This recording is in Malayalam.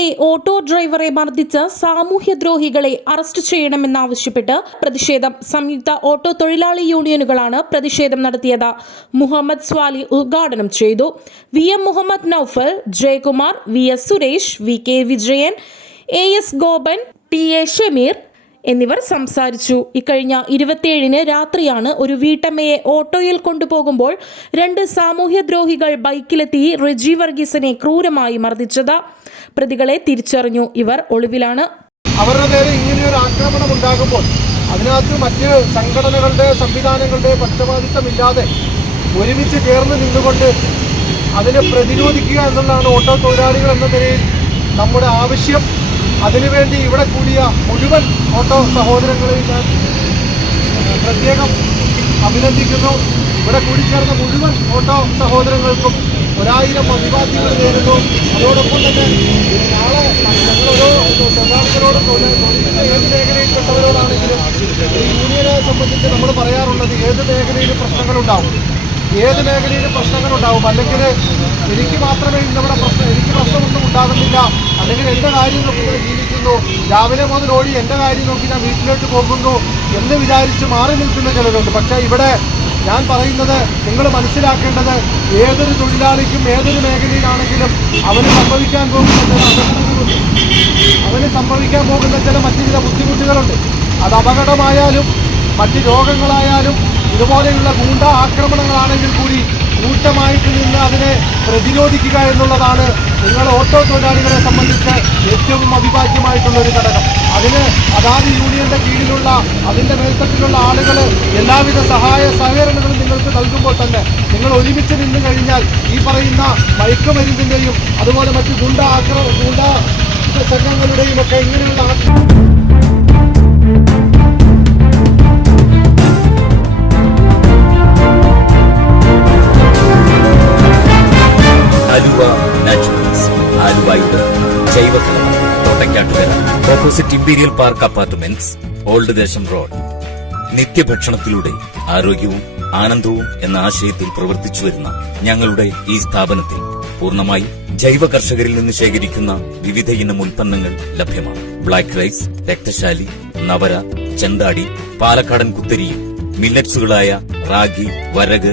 ജില്ലയിലെ ഓട്ടോ ഡ്രൈവറെ മർദ്ദിച്ച സാമൂഹ്യദ്രോഹികളെ അറസ്റ്റ് ചെയ്യണമെന്നാവശ്യപ്പെട്ട് പ്രതിഷേധം. സംയുക്ത ഓട്ടോ തൊഴിലാളി യൂണിയനുകളാണ് പ്രതിഷേധം നടത്തിയത്. മുഹമ്മദ് സ്വാലി ഉദ്ഘാടനം ചെയ്തു. V M Muhammad Noufal Jayakumar V S Suresh V K Vijayan A S Gopan T A Shameer എന്നിവർ സംസാരിച്ചു. ഇക്കഴിഞ്ഞ ഇരുപത്തിയേഴിന് രാത്രിയാണ് ഒരു വീട്ടമ്മയെ ഓട്ടോയിൽ കൊണ്ടുപോകുമ്പോൾ രണ്ട് സാമൂഹ്യദ്രോഹികൾ ബൈക്കിലെത്തി റെജി വർഗീസിനെ ക്രൂരമായി മർദ്ദിച്ചത്. പ്രതികളെ തിരിച്ചറിഞ്ഞു. ഇവർ ഒളിവിലാണ്. അവരുടെ നേരെ ഇങ്ങനെയൊരു ആക്രമണം ഉണ്ടാകുമ്പോൾ അതിനകത്ത് മറ്റ് സംഘടനകളുടെ സംവിധാനങ്ങളുടെ പക്ഷപാതിത്വമില്ലാതെ ഒരുമിച്ച് ചേർന്ന് നിന്നുകൊണ്ട് അതിനെ പ്രതിരോധിക്കുക എന്നുള്ളതാണ് ഓട്ടോ തൊഴിലാളികൾ എന്ന നിലയിൽ നമ്മുടെ ആവശ്യം. അതിനുവേണ്ടി ഇവിടെ കൂടിയ മുഴുവൻ ഓട്ടോ സഹോദരങ്ങളെയും ഞാൻ പ്രത്യേകം അഭിനന്ദിക്കുന്നു. ഇവിടെ കൂടിച്ചേർന്ന മുഴുവൻ ഓട്ടോ സഹോദരങ്ങൾക്കും ഒരായിരം അഭിവാദ്യങ്ങൾ നേരുന്നു. അതോടൊപ്പം തന്നെ നാളെ ഞങ്ങളോരോ തൊഴിലാളികളോടും ഏത് മേഖലയിൽ പെട്ടവരോടാണെങ്കിലും യൂണിയനെ സംബന്ധിച്ച് നമ്മൾ പറയാറുള്ളത് ഏത് മേഖലയിലും പ്രശ്നങ്ങളുണ്ടാവും. ഏത് മേഖലയിലും പ്രശ്നങ്ങളുണ്ടാവും. അല്ലെങ്കിൽ എനിക്ക് മാത്രമേ നമ്മുടെ പ്രശ്നം അല്ലെങ്കിൽ എന്റെ കാര്യം നോക്കി ഞാൻ ജീവിക്കുന്നു. രാവിലെ മുതൽ ഓടി എന്റെ കാര്യം നോക്കി ഞാൻ വീട്ടിലോട്ട് പോകുന്നു എന്ന് വിചാരിച്ച് മാറി നിൽക്കുന്ന ചിലരുണ്ട്. പക്ഷേ ഇവിടെ ഞാൻ പറയുന്നത് നിങ്ങൾ മനസ്സിലാക്കേണ്ടത് ഏതൊരു തൊഴിലാളിക്കും ഏതൊരു മേഖലയിലാണെങ്കിലും അവന് സംഭവിക്കാൻ പോകുന്ന ചില അപകടങ്ങളുണ്ട്. അവന് സംഭവിക്കാൻ പോകുന്ന ചില മറ്റു ചില ബുദ്ധിമുട്ടുകളുണ്ട്. അത് അപകടമായാലും മറ്റ് രോഗങ്ങളായാലും ഇതുപോലെയുള്ള ഗൂണ്ട ആക്രമണങ്ങളാണെങ്കിൽ കൂടി കൂട്ടമായിട്ട് നിന്ന് അതിനെ പ്രതിരോധിക്കുക എന്നുള്ളതാണ് നിങ്ങൾ ഓട്ടോ തൊഴിലാളികളെ സംബന്ധിച്ച് ഏറ്റവും അവിഭാജ്യമായിട്ടുള്ള ഒരു ഘടകം. അതിന് അതാത് യൂണിയന്റെ കീഴിലുള്ള അതിന്റെ മേൽത്തട്ടിലുള്ള ആളുകൾ എല്ലാവിധ സഹായ സഹകരണങ്ങളും നിങ്ങൾക്ക് നൽകുമ്പോൾ തന്നെ നിങ്ങൾ ഒരുമിച്ച് നിന്ന് കഴിഞ്ഞാൽ ഈ പറയുന്ന മയക്കുമരുന്നിന്റെയും അതുപോലെ മറ്റ് ഗുണ്ട ആക്രമ ഗുണ്ട സംഘങ്ങളുടെയും ഒക്കെ ഇങ്ങനെയുള്ള നാച്ചുറൽസ് ആലുവായുധ ജൈവകലം Thottakkattukara opposite Imperial Park Apartments old Desom road നിത്യഭക്ഷണത്തിലൂടെ ആരോഗ്യവും ആനന്ദവും എന്ന ആശയത്തിൽ പ്രവർത്തിച്ചു വരുന്ന ഞങ്ങളുടെ ഈ സ്ഥാപനത്തിൽ പൂർണമായി ജൈവ കർഷകരിൽ നിന്ന് ശേഖരിക്കുന്ന വിവിധ ഇനം ഉൽപ്പന്നങ്ങൾ ലഭ്യമാണ്. ബ്ലാക്ക് റൈസ് രക്തശാലി നവര ചെന്താടി പാലക്കാടൻ കുത്തരിയും മില്ലറ്റ്സുകളായ റാഗി വരക്